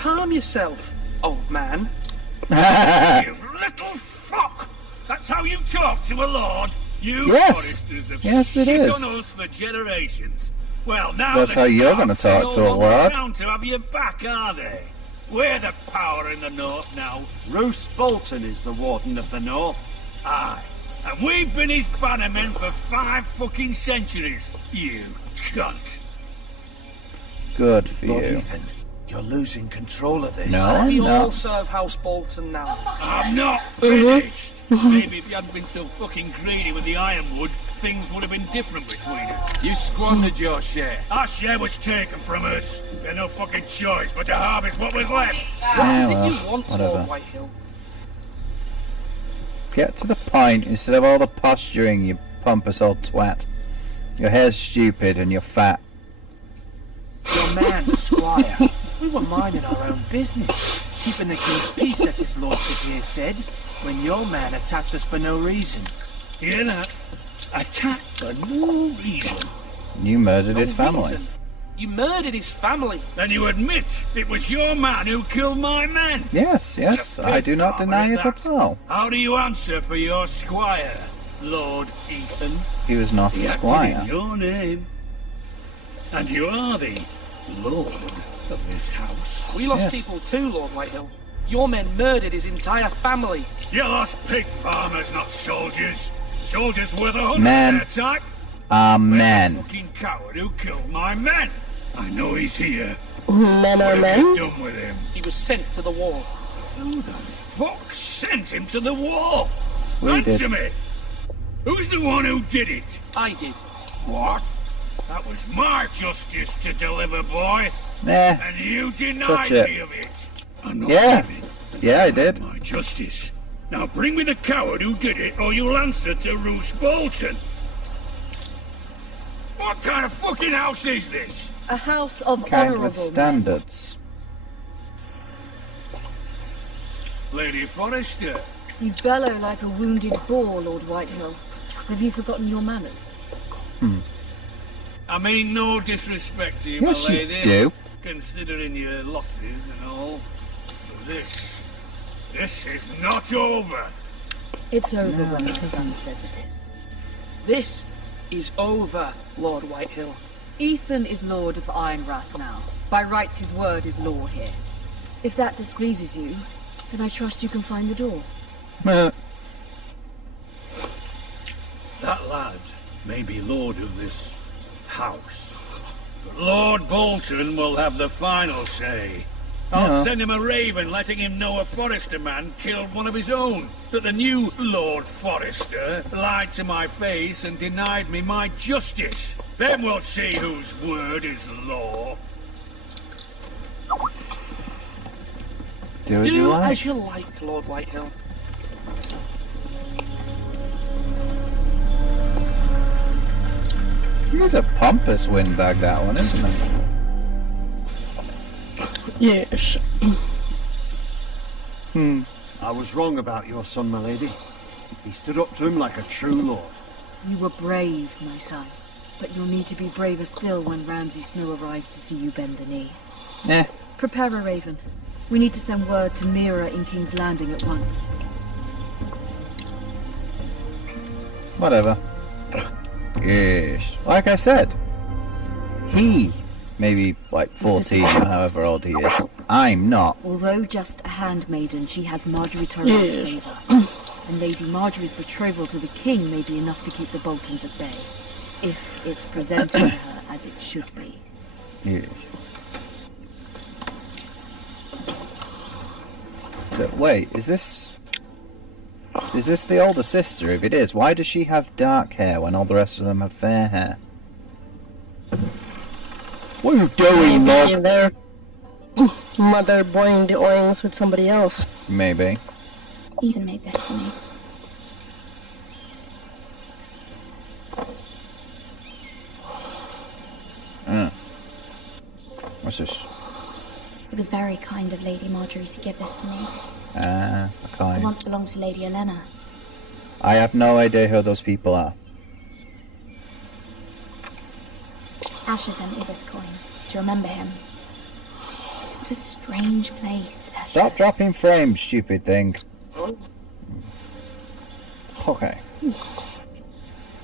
calm yourself, old man. You little fuck! That's how you talk to a lord? You Yes. foresters have Yes, it shit is. on us for generations. Well, now That's how you're gonna talk to a lord. Around to have your back, are they? We're the power in the north now. Roose Bolton is the warden of the north. Aye. And we've been his bannermen for 5 fucking centuries. You cunt. Good for Lord you. Ethan, you're losing control of this. No, We no. all serve House Bolton now. I'm not finished. Maybe if you hadn't been so fucking greedy with the ironwood, things would have been different between us. You squandered your share. Our share was taken from us. We had no fucking choice but to harvest what was left. What is it well, you want, whatever. Lord Whitehill? Get to the point instead of all the posturing, you pompous old twat. Your hair's stupid and you're fat. Your man, the squire. We were minding our own business, keeping the king's peace, as his lordship here said, when your man attacked us for no reason. Hear that? Attacked for no reason. You murdered No his family. reason. You murdered his family. Then you admit it was your man who killed my men. Yes, yes, I do not deny it at all. How do you answer for your squire, Lord Ethan? He was not a He acted squire. in your name. And you are the lord of this house. We lost Yes. people too, Lord Whitehill. Your men murdered his entire family. You lost pig farmers, not soldiers. Soldiers were the hunters Men. their type. Amen. The fucking coward who killed my men. I know he's here. Men are What have you men? done with him? He was sent to the wall. Who the fuck sent him to the wall? We Answer did. me. Who's the one who did it? I did. What? That was my justice to deliver, boy. Nah, And you denied Touch it. me of it. I'm not Yeah. leaving. yeah, I did. My justice. Now bring me the coward who did it, or you'll answer to Roose Bolton. What kind of fucking house is this? A house of Kind honourable with men. standards. Lady Forrester. You bellow like a wounded boar, Lord Whitehill. Have you forgotten your manners? I mean no disrespect to you, Yes, my you lady. do. Considering your losses and all. But this is not over. It's over when the sun says it is. This is over, Lord Whitehill. Ethan is Lord of Ironrath now. By rights, his word is law here. If that displeases you, then I trust you can find the door. That lad may be lord of this house, but Lord Bolton will have the final say. I'll Yeah. send him a raven letting him know a Forrester man killed one of his own. That the new Lord Forrester lied to my face and denied me my justice. Then we'll see whose word is law. Do as you Do like. as you like, Lord Whitehill. He's a pompous windbag, that one, isn't it? Yes. I was wrong about your son, my lady. He stood up to him like a true lord. You were brave, my son. But you'll need to be braver still when Ramsay Snow arrives to see you bend the knee. Eh, Prepare a raven. We need to send word to Mira in King's Landing at once. whatever. Yes. Like I said, he may be like 14 or however old he is. I'm not. Although just a handmaiden, she has Marjorie Tyrell's Yes. favour. And Lady Marjorie's betrothal to the king may be enough to keep the Boltons at bay. If it's presented to her as it should be. Yes. So, wait, is this the older sister? If it is, why does she have dark hair when all the rest of them have fair hair? What are you doing, Maybe Log? their mother boring the oils with somebody else. Maybe. Ethan made this for me. What's this? It was very kind of Lady Marjorie to give this to me. A It coin. once belonged to Lady Elena. I have no idea who those people are. Asher sent me this coin to remember him. What a strange place, Essos. Stop dropping frames, stupid thing. Okay.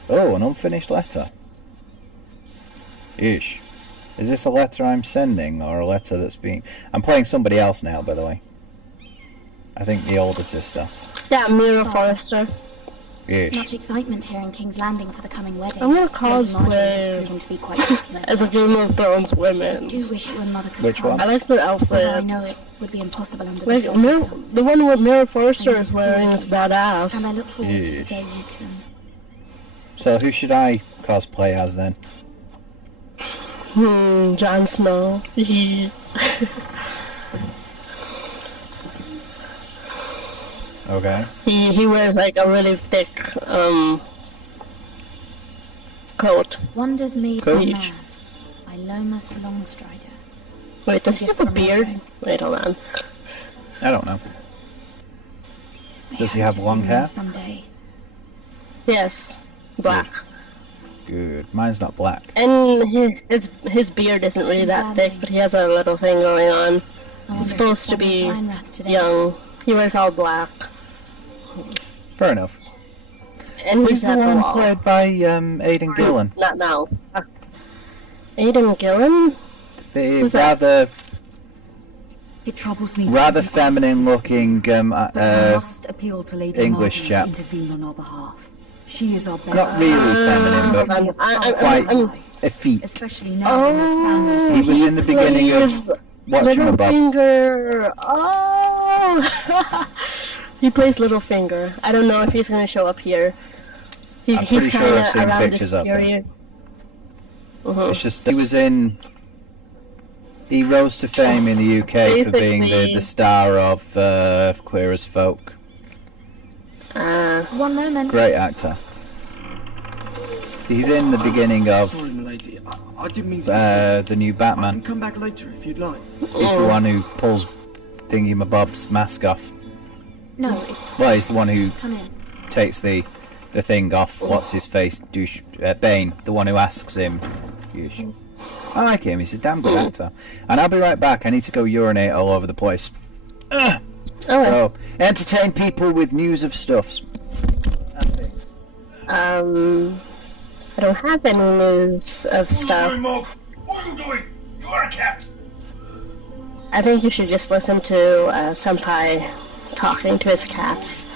Oh, an unfinished letter. Ish. Is this a letter I'm sending, or a letter that's being... I'm playing somebody else now, by the way. I think the older sister. Yeah, Mira Forrester. Ish. Much excitement here in King's Landing for the coming wedding. I'm gonna Lady Marjorie is cosplay proving to be quite popular. as a Game of Thrones women. I do wish you and Mother could Which come. one? I like their Although I know outfits. it would be impossible under Like, the circumstances. the one with Mira Forrester is wearing is And I badass. look forward to the Yeah. day you can... So who should I cosplay as then? Jon Snow. Okay. He wears like a really thick coat. Wonders made Cool. by man by Lomas Longstrider. Wait, does he have a beard? Wait, hold on. I don't know. I Does he hope have to long see him hair? someday. Yes, black. Good. Mine's not black. And his beard isn't really that thick, but he has a little thing going on. I wonder if He's supposed to someone be find Wrath today. young. He wears all black. Fair enough. And Who's he's the at the one wall. played by Aidan Gillen? Not now. Aidan Gillen? The Who's that? It troubles me. to rather think of feminine ourselves, looking but we must appeal to Lady English Marjorie chap. to intervene on our behalf. She is our best. Not really feminine, hold but on. quite I'm effete. Especially now when the family is He was in the beginning of Watching Bob. Littlefinger. Oh! He plays Littlefinger. I don't know if he's gonna show up here. I'm He's pretty sure kind I've of seen around this pictures of him. period. It's just he was in. He rose to fame in the UK for being Basically- the star of Queer as Folk. One moment. Great actor. He's in the beginning of Sorry, milady. I didn't mean to disturb. the new I can Batman. come back later if you'd like. He's the one who pulls Thingy-mabob's mask off. No, it's... Well, he's the one who Come in. takes the thing off. What's his face? Bane, the one who asks him. Douche. I like him. He's a damn good actor. And I'll be right back. I need to go urinate all over the place. Okay. So, entertain people with news of stuffs. I don't have any news of stuff. Mog? What are you doing? You are a cat. I think you should just listen to Senpai talking to his cats.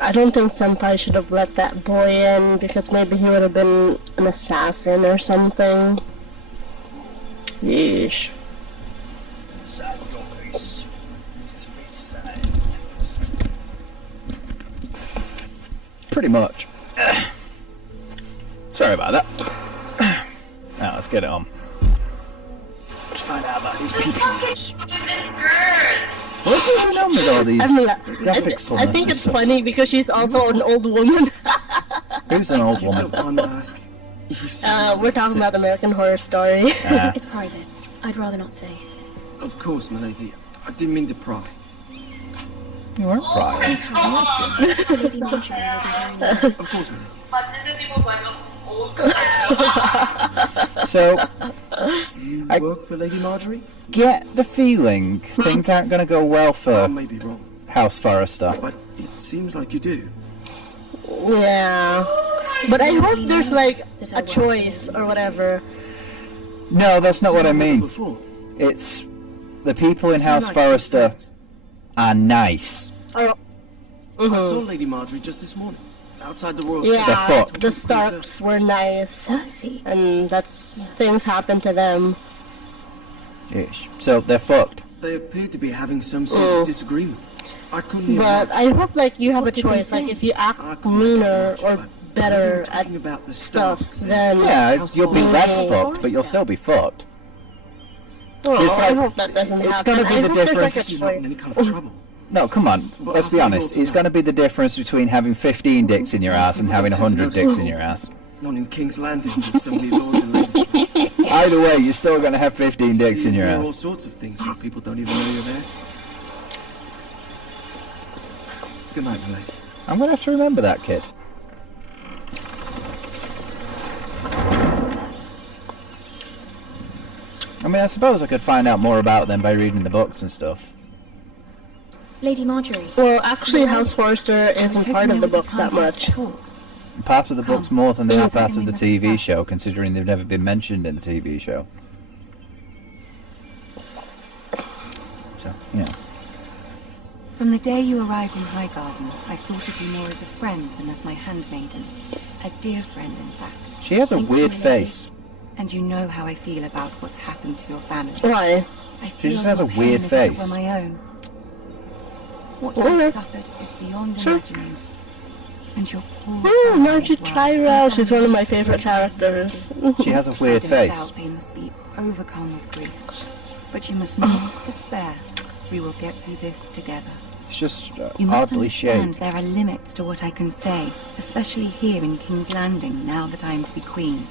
I don't think Senpai should have let that boy in because maybe he would have been an assassin or something. Yeesh. Size of your face. Just face size. Pretty much. Sorry about that. Now let's get it on. Let's find out about these peoples. What's going on with all these graphics on I this think and it's stuff? funny because she's also an old woman. Who's an old You woman? don't mind my asking. You've seen We're talking about American Horror Story. It's private. I'd rather not say. Of course, milady. I didn't mean to pry. You weren't crying. Please hurry, Lady Marjorie will be very nice. Of course, milady. So, You I- work for Lady Marjorie? get the feeling things aren't going to go well I for may be wrong, House Forrester. but it seems like you do. Yeah. But I hope there's like a choice or whatever. No, that's not what I mean. Before. It's the people in House Seem like Forrester friends. are nice. I saw Lady Marjorie just this morning, outside the royal Yeah, They're fucked. the Starks were nice, Cersei. and that's things happened to them. Ish. So they're fucked. They appear to be having some sort of disagreement. I couldn't But I hope like you have a What did they choice. Like say? if you I act couldn't make meaner out much, or but better we were at talking about the stuff, Starks and then Yeah, House you'll be Forrester. less fucked, but you'll still be fucked. Oh, It's I like- hope that doesn't it's happen. gonna be I the hope there's like difference- a You're not in any kind of trouble. No, come on. Let's be honest. It's going to be the difference between having 15 dicks in your ass and having 100 dicks in your ass. Not in King's Landing with so many lords and ladies. Either way, you're still going to have 15 dicks See in and your hear all ass. sorts of things when people don't even know you're there. Good night, my lady. I'm going to have to remember that, kid. I mean, I suppose I could find out more about them by reading the books and stuff. Lady Marjorie. Well, actually, House Forrester isn't part of the books that much. Parts of the books more than they are There's parts of something the we must TV discuss. show, considering they've never been mentioned in the TV show. So, yeah. From the day you arrived in Highgarden, I thought of you more as a friend than as my handmaiden. A dear friend, in fact. She has a Thank you, weird my lady. face. And you know how I feel about what's happened to your family. Why? I feel just has your a weird pain as if it face. were my own. What Okay. you've suffered is beyond Sure. imagining. And your poor Ooh, family Margie as well. Tyrell. She's one of my favorite characters. She has a weird I don't face. doubt they must be overcome with grief. But you must not despair. We will get through this together. It's just You must oddly understand shaped. there are limits to what I can say, especially here in King's Landing, now that I am to be queen.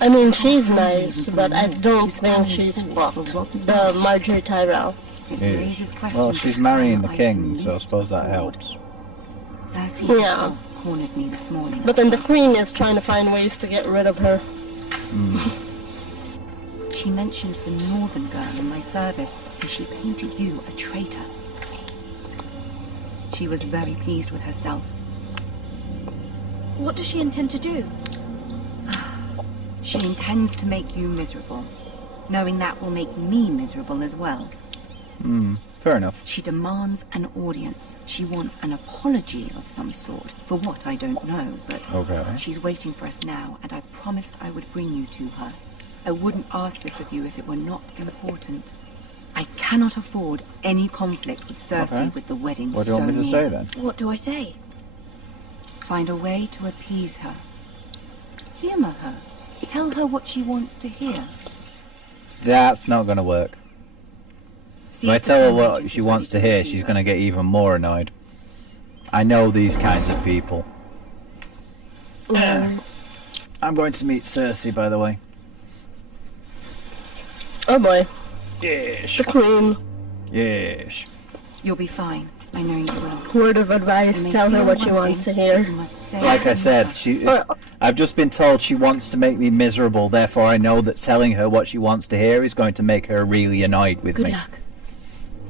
I mean, she's nice, but I don't think she's fucked. The Marjorie Tyrell. It Yes. raises questions Well, of she's marrying the how I king, can so I least suppose that afford. helps. Cersei Yeah. herself cornered me this morning. But then the queen is trying to find ways to get rid of her. She mentioned the northern girl in my service, and she painted you a traitor. She was very pleased with herself. What does she intend to do? She intends to make you miserable, knowing that will make me miserable as well. Fair enough. She demands an audience. She wants an apology of some sort, for what I don't know, but Okay. she's waiting for us now, and I promised I would bring you to her. I wouldn't ask this of you if it were not important. I cannot afford any conflict with Cersei Okay. with the wedding What do you so want me to near. say then? What do I say? Find a way to appease her. Humor her. Tell her what she wants to hear. That's not going to work. See If I if the tell her Crown what Regent she is wants to ready hear, receive she's going to us. get even more annoyed. I know these kinds of people. I'm going to meet Cersei, by the way. Oh boy, Yes. the queen. Yes. You'll be fine. I know you will. Word of advice, You may tell her feel what she one wants to thing, hear. but you must say Like I it to said, her. I've just been told she wants to make me miserable, therefore I know that telling her what she wants to hear is going to make her really annoyed with Good me. luck.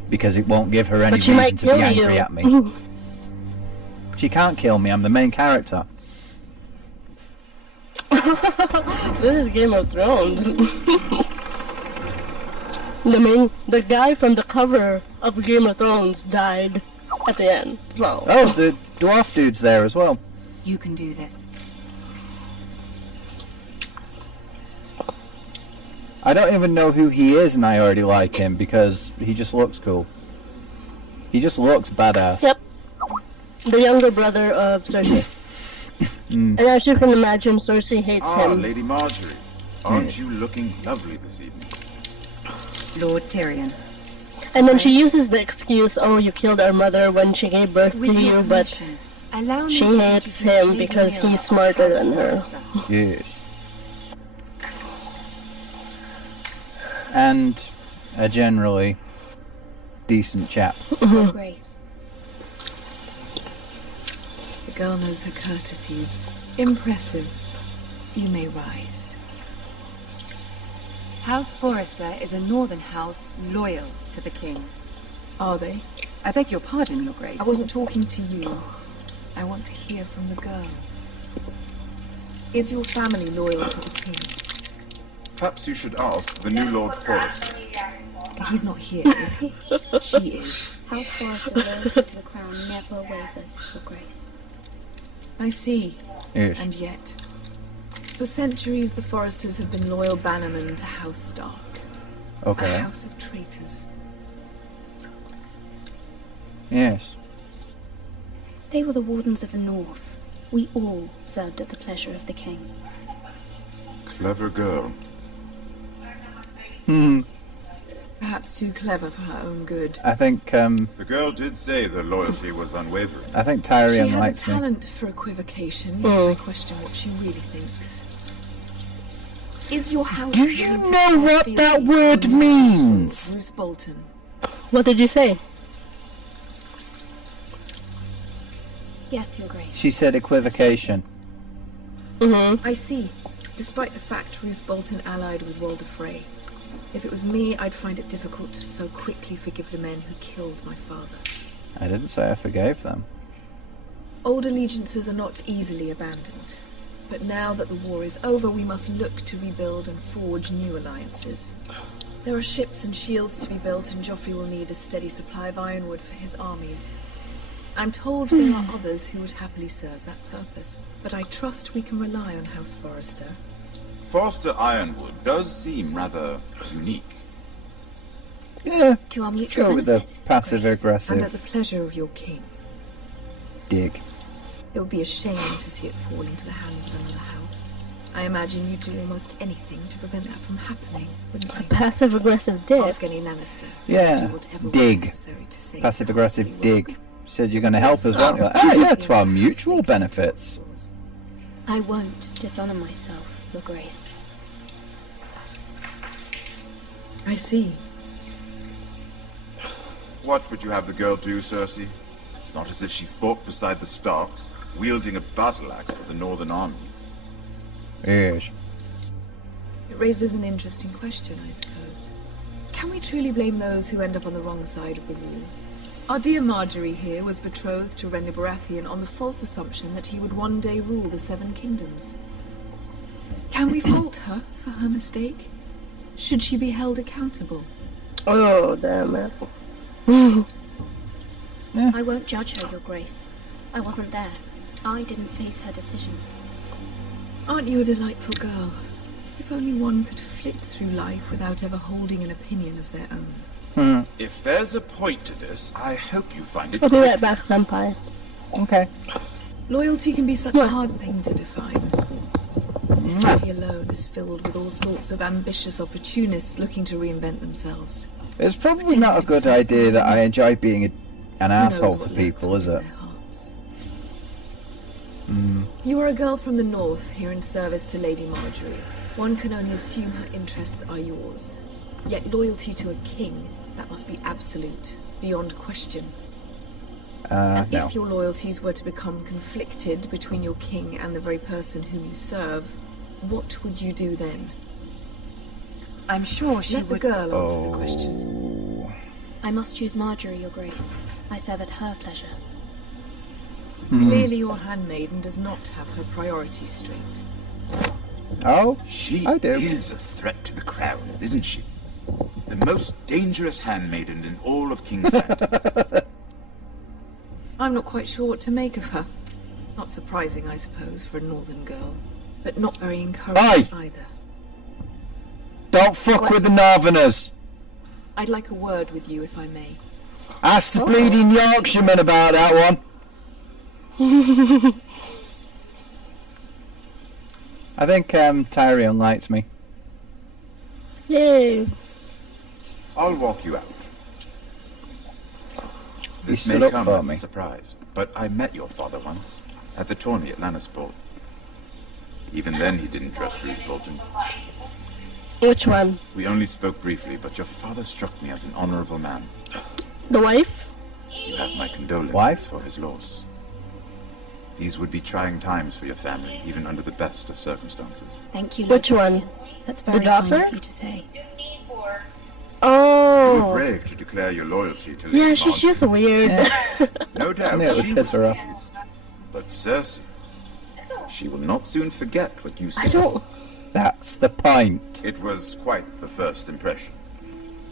Because it won't give her any But she reason might to be kill angry you. at me. She can't kill me, I'm the main character. This is Game of Thrones. The guy from the cover of Game of Thrones died at the end, so. Oh, the dwarf dude's there as well. You can do this. I don't even know who he is and I already like him because he just looks cool. He just looks badass. Yep. The younger brother of Cersei. And as you can imagine, Cersei hates him. Lady Marjorie. Aren't you looking lovely this evening? Lord Tyrion. And then she uses the excuse, oh, you killed our mother when she gave birth to With your you, but permission, allow me she to hates introduce him Lady because Mira he's of smarter House than her. Forrester. Yes. And a generally decent chap. Your Grace. The girl knows her courtesies. Impressive. You may rise. House Forrester is a northern house loyal to the king. Are they? I beg your pardon, Your Grace. I wasn't talking to you. I want to hear from the girl. Is your family loyal to the king? Perhaps you should ask the new Lord Forrester. He's not here, is he? She is. House Forrester's loyalty to the crown never wavers, Your Grace. I see. Yes. And yet, for centuries the Forresters have been loyal bannermen to House Stark. A Okay. house of traitors. Yes. They were the wardens of the North. We all served at the pleasure of the king. Clever girl. Perhaps too clever for her own good. I think The girl did say the loyalty was unwavering. I think Tyrion She has likes a me. talent for equivocation, but I question what she really thinks. Is your house... Do you know what that word means? Bruce Bolton. What did you say? Yes, Your Grace. She said equivocation. Mm-hmm. I see. Despite the fact Roose Bolton allied with Walder Frey. If it was me, I'd find it difficult to so quickly forgive the men who killed my father. I didn't say I forgave them. Old allegiances are not easily abandoned. But now that the war is over, we must look to rebuild and forge new alliances. There are ships and shields to be built, and Joffrey will need a steady supply of ironwood for his armies. I'm told there are others who would happily serve that purpose, but I trust we can rely on House Forrester. Forster Ironwood does seem rather unique. Yeah, To our let's mutual go with the benefit, passive-aggressive And at the pleasure of your king. dig. It would be a shame to see it fall into the hands of another house. I imagine you'd do almost anything to prevent that from happening, wouldn't you? Passive-aggressive dig. Ask any Lannister. Yeah, Do whatever was dig. necessary to save Passive-aggressive the house we dig. Said you're going to help us, weren't you? Ah, yeah, to our mutual benefits. I won't dishonor myself, Your Grace. I see. What would you have the girl do, Cersei? It's not as if she fought beside the Starks, wielding a battle axe for the Northern Army. Yes. It raises an interesting question, I suppose. Can we truly blame those who end up on the wrong side of the wall? Our dear Marjorie here was betrothed to Renly Baratheon on the false assumption that he would one day rule the Seven Kingdoms. Can we fault her for her mistake? Should she be held accountable? Oh, damn it. I won't judge her, Your Grace. I wasn't there. I didn't face her decisions. Aren't you a delightful girl? If only one could flit through life without ever holding an opinion of their own. If there's a point to this, I hope you find it I'll be right back, Senpai. Okay. Loyalty can be such a hard thing to define. This city alone is filled with all sorts of ambitious opportunists looking to reinvent themselves. It's probably not a good idea that I enjoy being an asshole to what people, lurks is it? within their hearts. You are a girl from the north, here in service to Lady Marjorie. One can only assume her interests are yours. Yet loyalty to a king, that must be absolute, beyond question. And No. if your loyalties were to become conflicted between your king and the very person whom you serve, what would you do then? I'm sure she Let the would... girl answer the question. I must choose Marjorie, Your Grace. I serve at her pleasure. Clearly your handmaiden does not have her priorities straight. Oh, She I do. is a threat to the crown, isn't she? The most dangerous handmaiden in all of King's Landing. I'm not quite sure what to make of her. Not surprising, I suppose, for a northern girl. But not very encouraging either. Don't fuck with the Northerners. I'd like a word with you, if I may. Ask the bleeding Yorkshireman about that one. I think Tyrion likes me. Yay. I'll walk you out. He This stood may up come for as me. a surprise, but I met your father once, at the tourney at Lannisport. Even then he didn't trust Roose Bolton. Which one? We only spoke briefly, but your father struck me as an honorable man. The wife? You have my condolences Wife? for his loss. These would be trying times for your family, even under the best of circumstances. Thank you, Which Lord one? Tyrion. That's The very kind doctor? of you to say. You were Oh. brave to declare your loyalty to Lady Yeah, she's Marjorie. just weird. No doubt Yeah, it would she piss was her off. pleased. But Cersei, she will not soon forget what you I said. don't... That's the point. It was quite the first impression.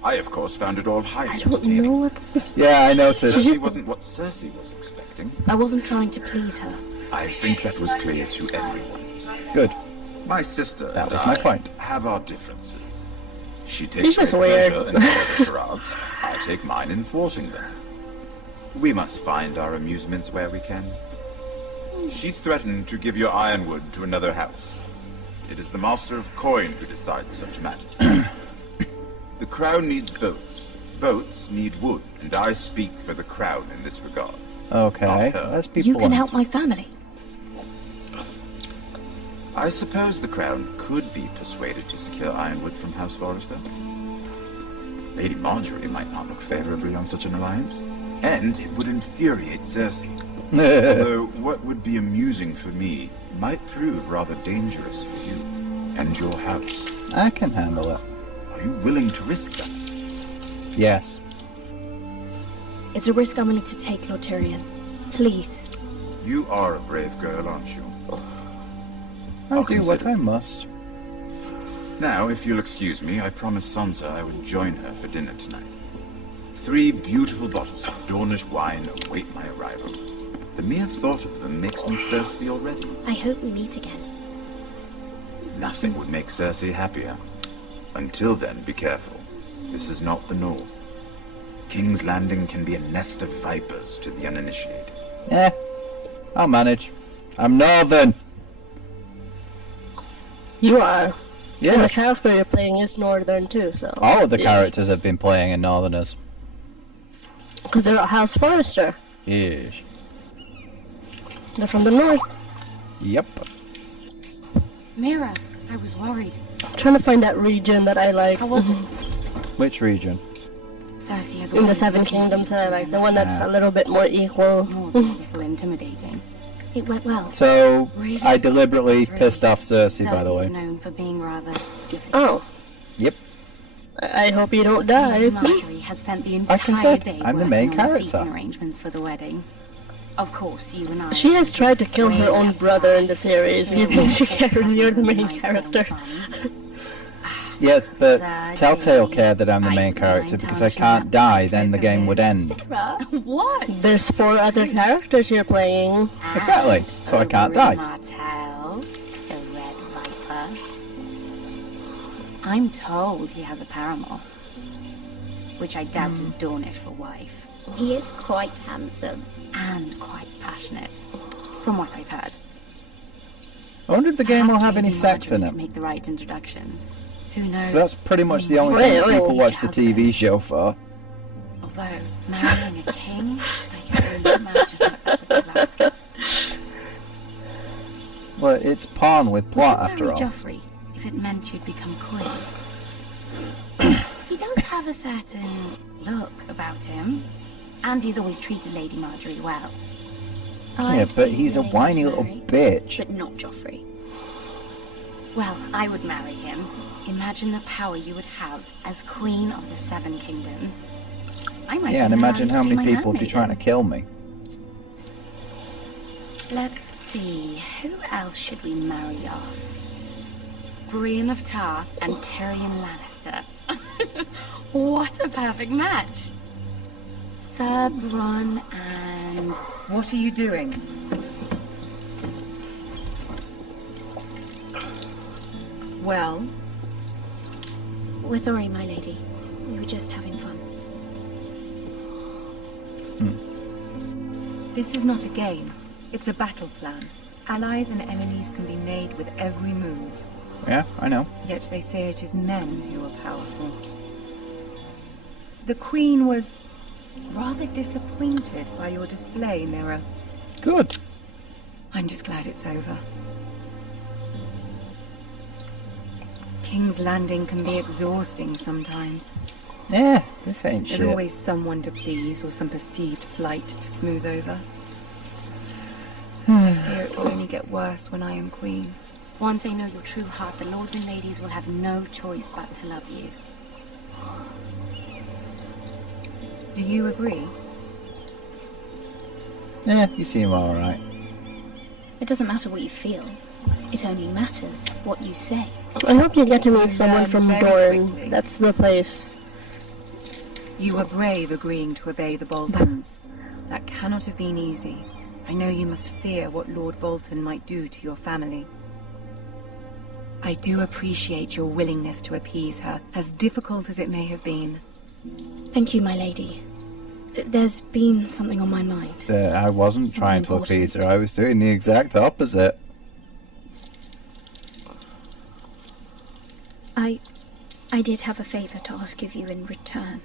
I, of course, found it all highly I don't entertaining. know what... Yeah, I noticed. Cersei wasn't what Cersei was expecting. I wasn't trying to please her. I think that was clear to everyone. Good. My sister That and was my I point. have our differences. She He's takes just great weird. pleasure in her charades. I take mine in thwarting them. We must find our amusements where we can. She threatened to give your ironwood to another house. It is the Master of Coin who decides such matters. The crown needs boats. Boats need wood, and I speak for the crown in this regard. Okay, let's be You blunt. can help my family. I suppose the crown could be persuaded to secure Ironwood from House Forrester. Lady Marjorie might not look favorably on such an alliance, and it would infuriate Cersei. Although what would be amusing for me might prove rather dangerous for you and your house. I can handle it. Are you willing to risk that? Yes. It's a risk I'm willing to take, Lord Tyrion. Please. You are a brave girl, aren't you? I'll do what consider I it. must. Now, if you'll excuse me, I promised Sansa I would join her for dinner tonight. 3 beautiful bottles of Dornish wine await my arrival. The mere thought of them makes me thirsty already. I hope we meet again. Nothing would make Cersei happier. Until then, be careful. This is not the North. King's Landing can be a nest of vipers to the uninitiated. I'll manage. I'm Northern. You are. Yes. And the character you're playing is Northern too, so... All of the yeah. characters have been playing in Northerners. Because they're a House Forrester. Yes. They're from the North. Yep. Mira, I was worried. I'm trying to find that region that I like. How was it? Which region? Cersei has In the Seven Kingdoms that I like. The one that's a little bit more equal. It's more than a little intimidating. It went well. So, Really? I deliberately That's really- pissed off Cersei, by the Cersei way. is known for being rather difficult. Oh. Yep. I hope you don't die. Lady Marjorie has spent the Like I entire said, day I'm the working main on character. seating arrangements for the wedding. Of course, you and I. She has tried to kill her own brother in the series. You think she cares you're the main character? Yes, but Sadly, Telltale care that I'm the I main think character I'm because I touching can't that die, big then the hook game of would it. end. Sarah, what? There's 4 other characters you're playing. Exactly, so I can't die. Martell, the Red Viper. I'm told he has a paramour, which I doubt is Dornish for wife. He is quite handsome. And quite passionate, from what I've heard. I wonder if the game will Perhaps have any Lady sex in Marjorie it. could make the right introductions. Who knows? So that's pretty much the only Wait, thing that wait. people watch the TV show for. Although, marrying a king, I can only imagine what that would be like. Well, it's porn with plot Would you after marry all. Joffrey if it meant you'd become queen? He does have a certain look about him, and he's always treated Lady Marjorie well. Yeah, I'd but be he's a willing whiny to little marry, bitch. But not Joffrey. Well, I would marry him. Imagine the power you would have as Queen of the Seven Kingdoms. I might Yeah, and even imagine allow how you to many be my people would be handmaiden. trying to kill me. Let's see, who else should we marry off? Brienne of Tarth and Tyrion Lannister. What a perfect match. Sir Bronn and... What are you doing? Well, We're sorry, my lady. We were just having fun. this is not a game. It's a battle plan. Allies and enemies can be made with every move. Yeah, I know. Yet they say it is men who are powerful. The Queen was rather disappointed by your display, Mira. Good. I'm just glad it's over. King's Landing can be exhausting sometimes. Yeah, this ain't There's shit. always someone to please or some perceived slight to smooth over. I fear it will only get worse when I am queen. Once they know your true heart, the lords and ladies will have no choice but to love you. Do you agree? Yeah, you seem alright. It doesn't matter what you feel. It only matters what you say. I hope you get to meet someone learn from very Dorne. quickly. That's the place. You were brave agreeing to obey the Boltons. That cannot have been easy. I know you must fear what Lord Bolton might do to your family. I do appreciate your willingness to appease her, as difficult as it may have been. Thank you, my lady. There's been something on my mind. I wasn't trying to appease her, I was doing the exact opposite. I did have a favor to ask of you in return.